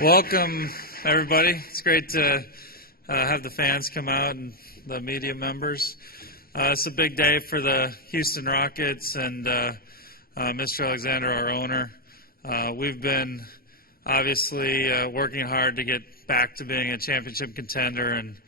Welcome, everybody. It's great to have the fans come out and the media members. It's a big day for the Houston Rockets and Mr. Alexander, our owner. We've been obviously working hard to get back to being a championship contender, and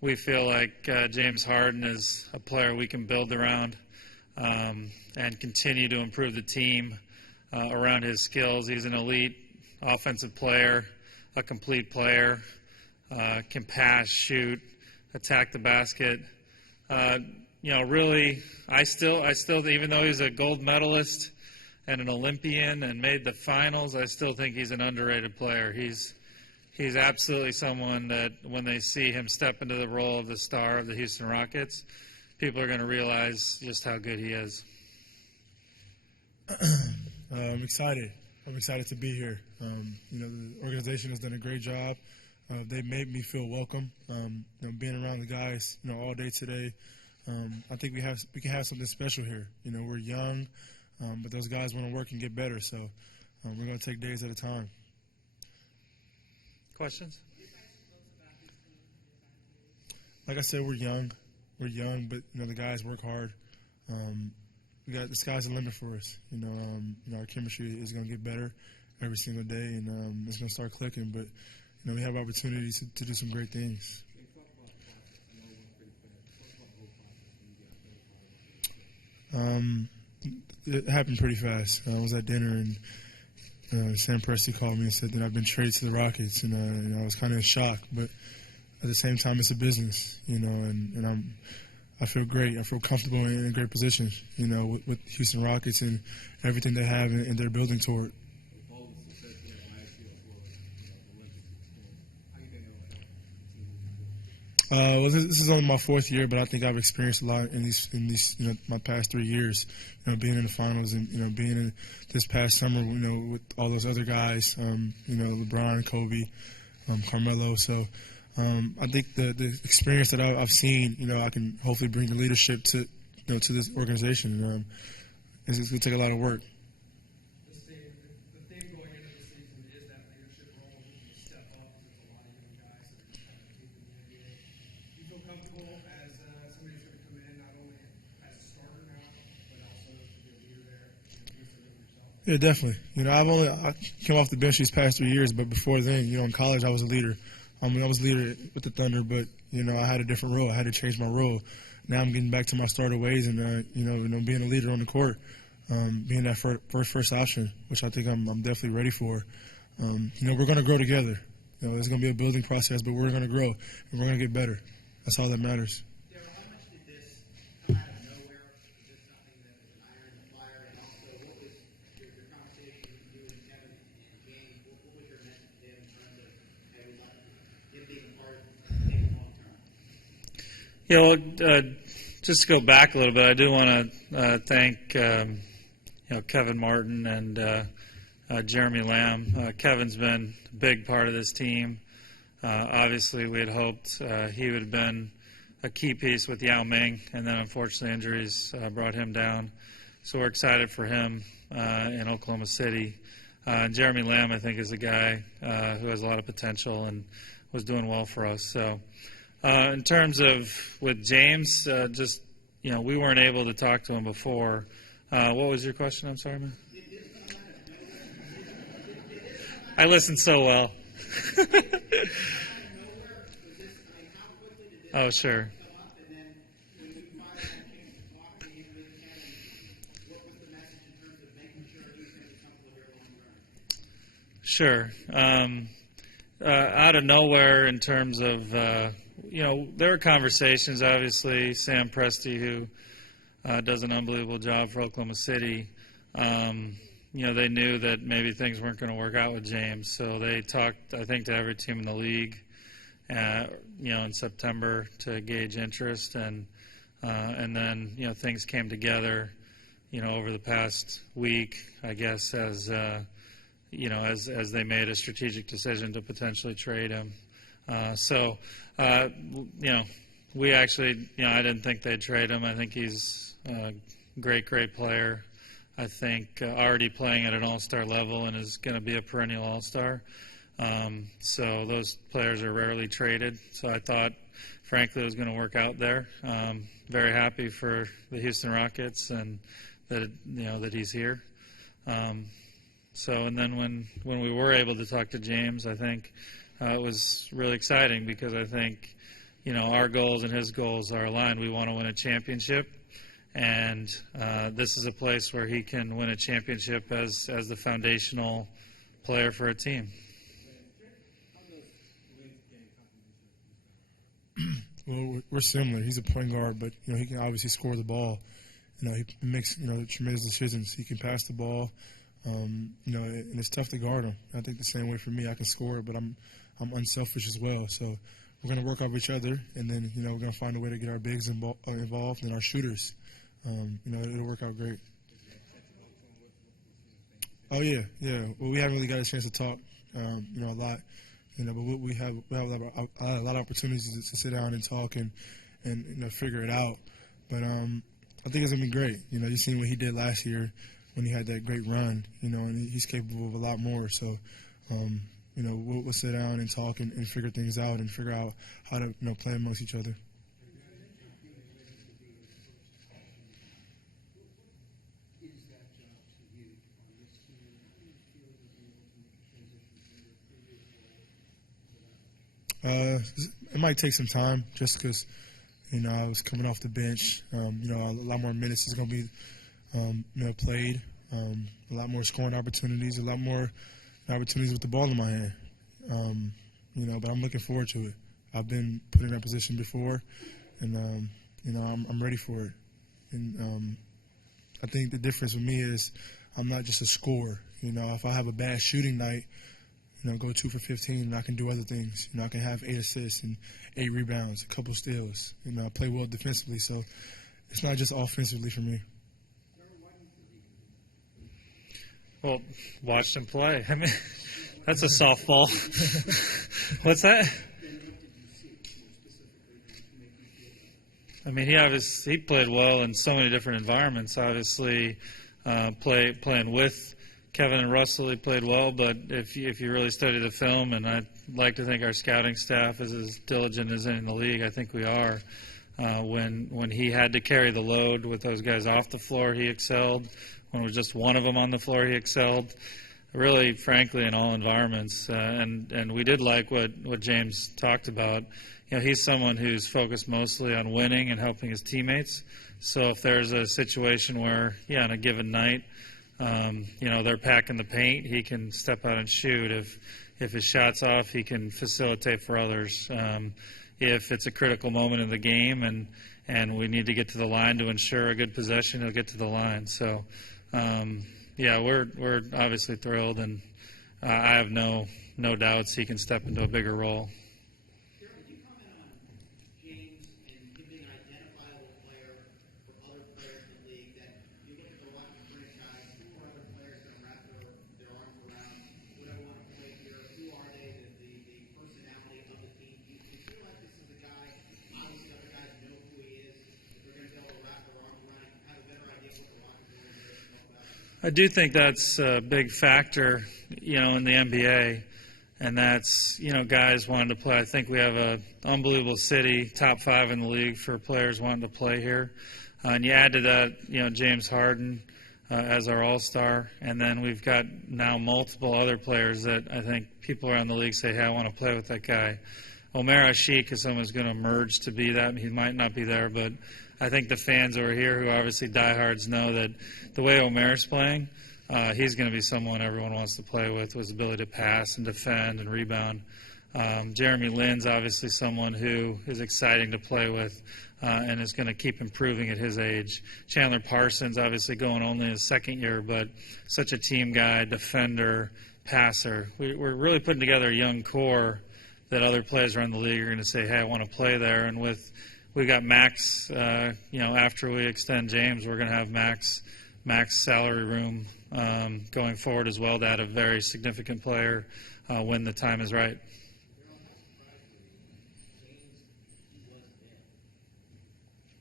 we feel like James Harden is a player we can build around and continue to improve the team around his skills. He's an elite offensive player, a complete player, can pass, shoot, attack the basket. Really, I still, even though he's a gold medalist and an Olympian and made the finals, I still think he's an underrated player. He's absolutely someone that when they see him step into the role of the star of the Houston Rockets, people are going to realize just how good he is. I'm excited. I'm excited to be here. The organization has done a great job. They made me feel welcome. Being around the guys, all day today, I think we can have something special here. We're young, but those guys want to work and get better. So we're going to take days at a time. Questions? Like I said, we're young. We're young, but the guys work hard. The sky's the limit for us. Our chemistry is going to get better every single day, and it's going to start clicking. But we have opportunities to do some great things. It happened pretty fast. I was at dinner, and Sam Presti called me and said that I've been traded to the Rockets, and I was kind of in shock. But at the same time, it's a business, and I feel great. I feel comfortable in a great position, with Houston Rockets and everything they have and they're building toward. This is only my fourth year, but I think I've experienced a lot in these my past 3 years. Being in the finals and being in this past summer, with all those other guys, LeBron, Kobe, Carmelo. So I think the experience that I've seen, I can hopefully bring the leadership to to this organization. It's going to take a lot of work. The theme going into the season is that leadership role. You step up. There's a lot of young guys that are trying to compete in the NBA. Do you feel comfortable as somebody who's going to come in not only as a starter now, but also to be a leader there and do something for yourself? Yeah, definitely. I came off the bench these past 3 years, but before then, in college I was a leader. I was a leader with the Thunder, but I had a different role. I had to change my role. Now I'm getting back to my starter ways, and being a leader on the court, being that first option, which I think I'm definitely ready for. We're going to grow together. It's going to be a building process, but we're going to grow and we're going to get better. That's all that matters. Daryl, how much did this come out of nowhere? Was this something that was an iron in the fire? And also, what was your conversation with you and Kevin and James? What was your message to them in terms of having him being a part of things long term? Just to go back a little bit, I do want to thank Kevin Martin and Jeremy Lamb. Kevin's been a big part of this team. Obviously, we had hoped he would have been a key piece with Yao Ming, and then unfortunately injuries brought him down. So we're excited for him in Oklahoma City. Jeremy Lamb, I think, is a guy who has a lot of potential and was doing well for us. So in terms of with James, we weren't able to talk to him before. What was your question? I'm sorry, man. I listened so well. Oh, sure. Sure. Out of nowhere, in terms of, there were conversations, obviously. Sam Presti, who does an unbelievable job for Oklahoma City, they knew that maybe things weren't going to work out with James. So they talked, I think, to every team in the league, in September to gauge interest. And then, things came together, over the past week, I guess, as they made a strategic decision to potentially trade him. We actually, I didn't think they'd trade him. I think he's a great player. I think already playing at an all-star level and is going to be a perennial all-star. So those players are rarely traded. So I thought, frankly, it was going to work out there. Very happy for the Houston Rockets and that he's here. And then when we were able to talk to James, I think it was really exciting because I think our goals and his goals are aligned. We want to win a championship, and this is a place where he can win a championship as the foundational player for a team. Well, we're similar. He's a point guard, but he can obviously score the ball. He makes tremendous decisions. He can pass the ball. And it's tough to guard him. I think the same way for me. I can score, but I'm unselfish as well. So we're going to work off each other, and then we're going to find a way to get our bigs involved and our shooters. It'll work out great. Oh yeah. Well, we haven't really got a chance to talk, a lot. But we have a lot of opportunities to sit down and talk and figure it out. But I think it's gonna be great. You've seen what he did last year when he had that great run. And he's capable of a lot more. So, we'll sit down and talk and figure things out and figure out how to play amongst each other. It might take some time just because, I was coming off the bench. A lot more minutes is going to be, played. A lot more scoring opportunities, a lot more opportunities with the ball in my hand. But I'm looking forward to it. I've been put in that position before, and, I'm ready for it. And I think the difference with me is I'm not just a scorer. If I have a bad shooting night, go 2 for 15, and I can do other things. I can have 8 assists and 8 rebounds, a couple steals. I play well defensively, so it's not just offensively for me. Well, watched him play. I mean, that's a softball. What's that? I mean, he played well in so many different environments. Obviously, playing with Kevin and Russell, he played well, but if you really study the film, and I'd like to think our scouting staff is as diligent as any in the league, I think we are. When he had to carry the load with those guys off the floor, he excelled. When it was just one of them on the floor, he excelled. Really, frankly, in all environments. And we did like what James talked about. He's someone who's focused mostly on winning and helping his teammates. So if there's a situation where, on a given night, they're packing the paint, he can step out and shoot. If his shot's off, he can facilitate for others. If it's a critical moment in the game and we need to get to the line to ensure a good possession, he'll get to the line. So, we're obviously thrilled, and I have no doubts he can step into a bigger role. Daryl, could you comment on James and him being an identifiable player for other players in the league, that you look at the Rockets franchise, who are other players going to wrap their arms around, would I want to play here, who are they, the personality of the team? Do you feel like this is a guy, obviously other guys know who he is, that they're going to be able to wrap their arms around him, have a better idea of what the Rockets organization is all about? I do think that's a big factor, in the NBA. And that's, guys wanting to play. I think we have an unbelievable city, top 5 in the league for players wanting to play here. And you add to that, James Harden as our all-star. And then we've got now multiple other players that I think people around the league say, hey, I want to play with that guy. Omer Asik is someone who's going to emerge to be that. He might not be there, but I think the fans over here who are obviously diehards know that the way Omer's playing, he's going to be someone everyone wants to play with his ability to pass and defend and rebound. Jeremy Lin's obviously someone who is exciting to play with and is going to keep improving at his age. Chandler Parsons obviously going only his second year, but such a team guy, defender, passer. We're really putting together a young core that other players around the league are going to say, hey, I want to play there. And we got max, after we extend James, we're going to have max salary room going forward as well to add a very significant player when the time is right.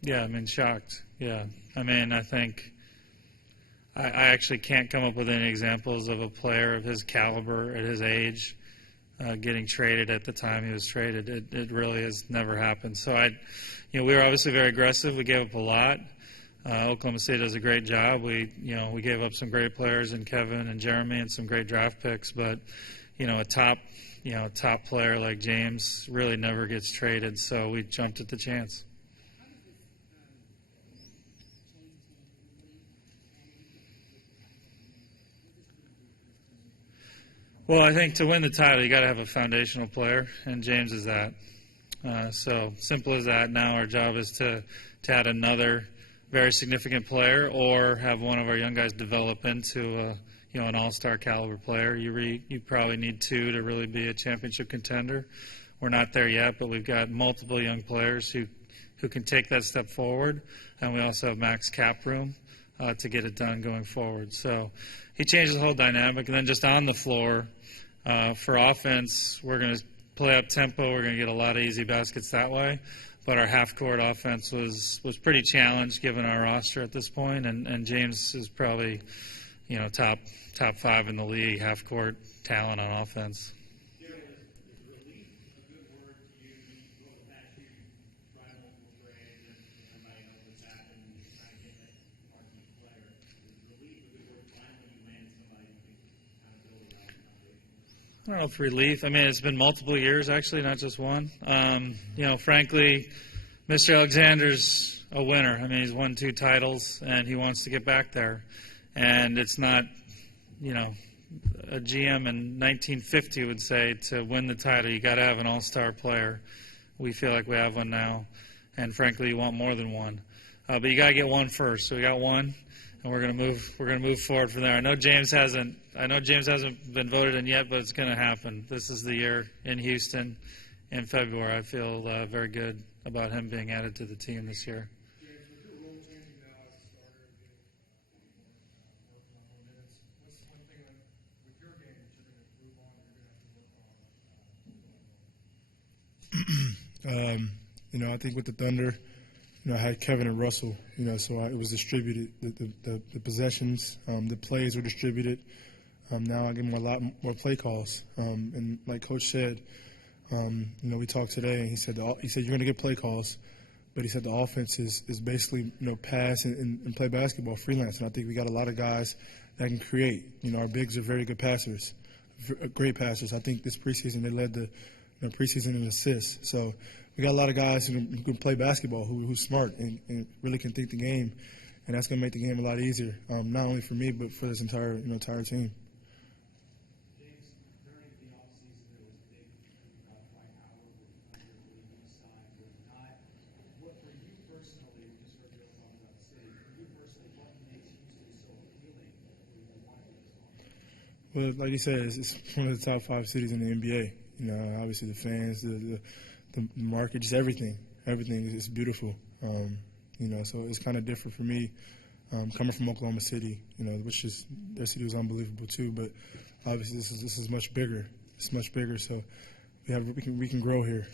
Yeah, shocked. Yeah. I think I actually can't come up with any examples of a player of his caliber at his age getting traded at the time he was traded. It really has never happened. So we were obviously very aggressive. We gave up a lot. Oklahoma State does a great job. We gave up some great players in Kevin and Jeremy and some great draft picks, but a top player like James really never gets traded. So we jumped at the chance. Well, I think to win the title, you got to have a foundational player, and James is that. So simple as that. Now our job is to add another very significant player, or have one of our young guys develop into an all-star caliber player. You probably need two to really be a championship contender. We're not there yet, but we've got multiple young players who can take that step forward, and we also have max cap room to get it done going forward. So he changes the whole dynamic, and then just on the floor for offense, we're going to play up tempo. We're going to get a lot of easy baskets that way. But our half-court offense was pretty challenged given our roster at this point, and James is probably top 5 in the league half-court talent on offense. Daryl, is relief a good word to use? Well, the past year you tried multiple trades, and everybody knows what's happened. You're trying to get that marquee player. Is relief a good word finally when you land somebody who can kind of build a right foundation? I don't know if relief. I mean, it's been multiple years, actually, not just one. Frankly, Mr. Alexander's a winner. I mean, he's won 2 titles, and he wants to get back there. And it's not, a GM in 1950 would say to win the title, you got to have an all-star player. We feel like we have one now, and frankly, you want more than one. But you got to get one first. So we got one, and we're going to move forward from there. I know James hasn't been voted in yet, but it's going to happen. This is the year in Houston in February. I feel very good about him being added to the team this year. James, with your role changing now as a starter and getting working on more minutes, what's one thing with your game that you're going to improve on or you're going to have to work on? I think with the Thunder, I had Kevin and Russell, so it was distributed. The possessions, the plays were distributed. Now I get a lot more play calls. And like Coach said, we talked today, and he said you're going to get play calls, but he said the offense is basically pass and play basketball, freelance. And I think we got a lot of guys that can create. Our bigs are very good passers, great passers. I think this preseason they led the preseason in assists. So we got a lot of guys who can play basketball, who's smart and really can think the game, and that's going to make the game a lot easier, not only for me but for this entire team. James, during the offseason, there was a big issue about Dwight Howard with Thunder being signed or not. What for you personally, we just heard Bill talk about the city, for you personally, what makes Houston so appealing for you to want to do this on? Well, like you said, it's one of the top 5 cities in the NBA. Obviously the fans, the market, just everything is beautiful. So it's kind of different for me coming from Oklahoma City, which is their city was unbelievable too. But obviously this is much bigger. It's much bigger. So we can grow here.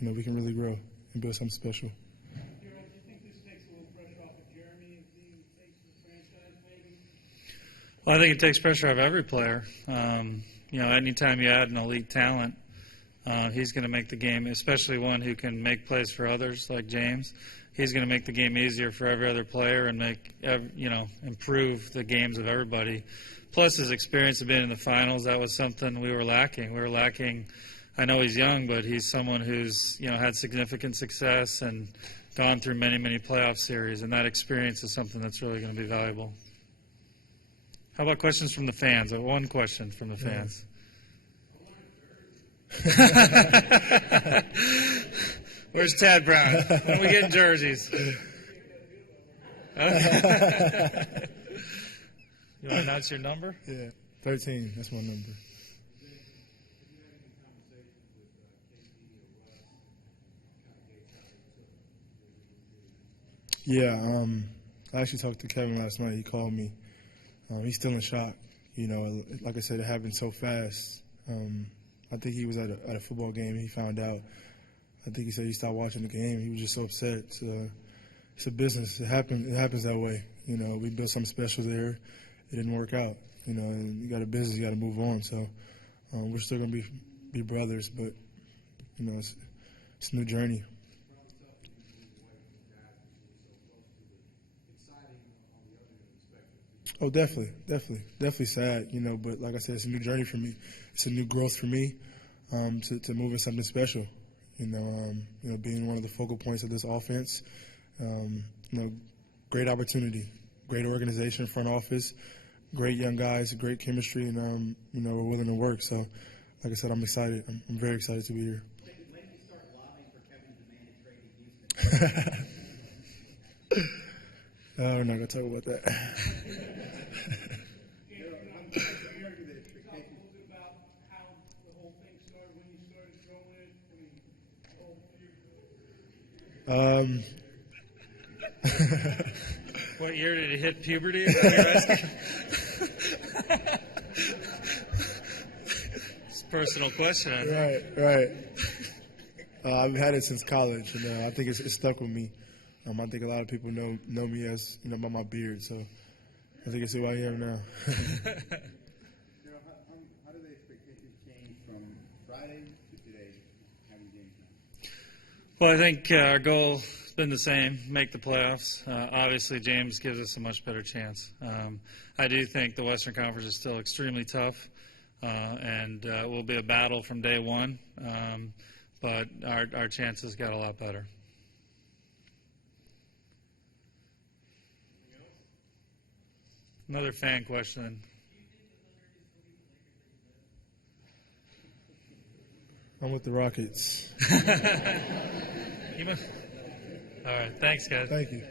We can really grow and build something special. Daryl, do you think this takes a little pressure off of Jeremy and being the face of the franchise, maybe? Well, I think it takes pressure off every player. Anytime you add an elite talent, he's going to make the game, especially one who can make plays for others like James. He's going to make the game easier for every other player and improve the games of everybody. Plus his experience of being in the finals, that was something we were lacking. I know he's young, but he's someone who's had significant success and gone through many, many playoff series, and that experience is something that's really going to be valuable. How about questions from the fans? One question from the fans. Where's Tad Brown? When are we getting jerseys? You want to announce your number? Yeah, 13. That's my number. Yeah, I actually talked to Kevin last night. He called me. He's still in shock. Like I said, it happened so fast. I think he was at a football game. He found out. I think he said he stopped watching the game. He was just so upset. It's a business. It happens that way. We built something special there. It didn't work out. And you got a business. You got to move on. So we're still gonna be be brothers, but it's a new journey. Oh, definitely sad, But like I said, it's a new journey for me. It's a new growth for me to move in something special. Being one of the focal points of this offense. Great opportunity, great organization, front office, great young guys, great chemistry, and we're willing to work. So, like I said, I'm excited. I'm very excited to be here. When did you start lobbying for Kevin's demanded trade to Houston? We're not gonna talk about that. About how the whole thing started when you started throwing it. What year did he hit puberty? Is that what you're asking? It's a personal question. Right. I've had it since college, and I think it's stuck with me. I think a lot of people know me as by my beard, so I think it's who I am now. How do the expectations change from Friday to today, having games now? Well, I think our goal has been the same: make the playoffs. Obviously, James gives us a much better chance. I do think the Western Conference is still extremely tough, and it will be a battle from day one. But our chances got a lot better. Another fan question. I'm with the Rockets. All right. Thanks, guys. Thank you.